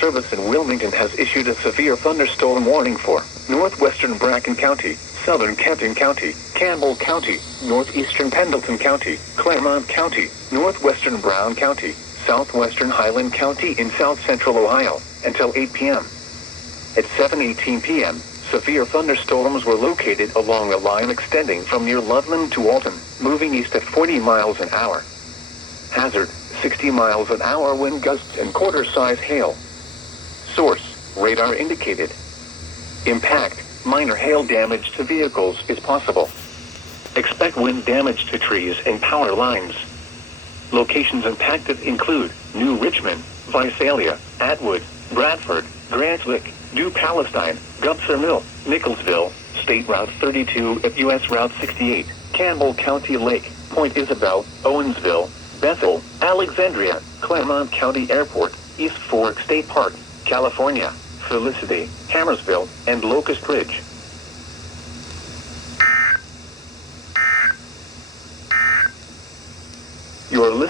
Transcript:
Service in Wilmington has issued a severe thunderstorm warning for Northwestern Bracken County, Southern Kenton County, Campbell County, Northeastern Pendleton County, Clermont County, Northwestern Brown County, Southwestern Highland County in south-central Ohio, until 8 p.m. At 7:18 p.m., severe thunderstorms were located along a line extending from near Loveland to Alton, moving east at 40 miles an hour. Hazard, 60 miles an hour wind gusts and quarter-size hail. Source, radar indicated. Impact, minor hail damage to vehicles is possible. Expect wind damage to trees and power lines. Locations impacted include New Richmond, Visalia, Atwood, Bradford, Grants Lick, New Palestine, Gubser Mill, Nicholsville, State Route 32 at US Route 68, Campbell County Lake, Point Isabel, Owensville, Bethel, Alexandria, Clermont County Airport, East Fork State Park, California, Felicity, Hammersville, and Locust Ridge. You're listening